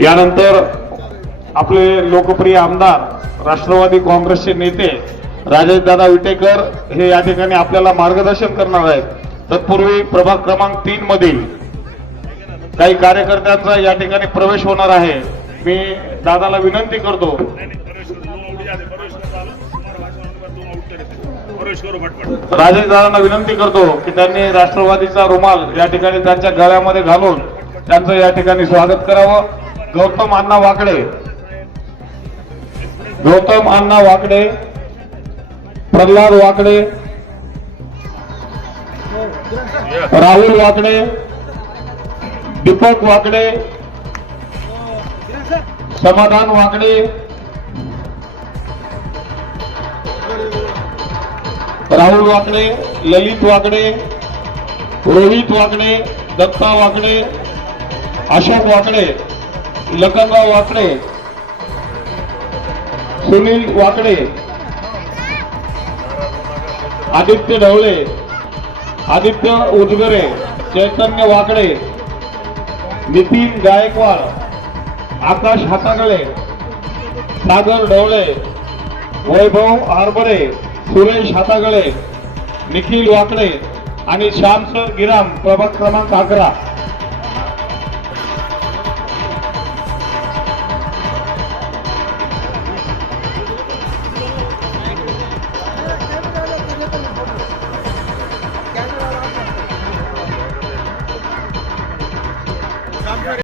यानंतर आपले लोकप्रिय आमदार राष्ट्रवादी काँग्रेसचे नेते राजेश दादा विटेकर हे या ठिकाणी आपल्याला मार्गदर्शन करणार आहेत. तत्पूर्वी प्रभाग क्रमांक तीन मधील काही कार्यकर्त्यांचा या ठिकाणी प्रवेश होणार आहे. मी दादाला विनंती करतो. राजेश दादांना विनंती करतो की त्यांनी राष्ट्रवादीचा रुमाल या ठिकाणी त्यांच्या गळ्यामध्ये घालून त्यांचं या ठिकाणी स्वागत करावं. गौतम अण्णा वाकडे. गौतम अण्णा वाकडे. प्रल्हाद वाकडे. राहुल वाकडे. दीपक वाकडे. समाधान वाकडे. राहुल वाकडे ललित वाकडे रोहित वाकडे दत्ता वाकडे अशोक वाकडे. लखनराव वाकडे. सुनील वाकडे. आदित्य ढवळे. आदित्य उजगरे चैतन्य वाकडे. नितीन गायकवाड. आकाश हातागळे. सागर ढवळे. वैभव आरबडे सुरेश हातागळे. निखिल वाकडे आणि श्यामसर गिराम प्रभाग क्रमांक अकरा.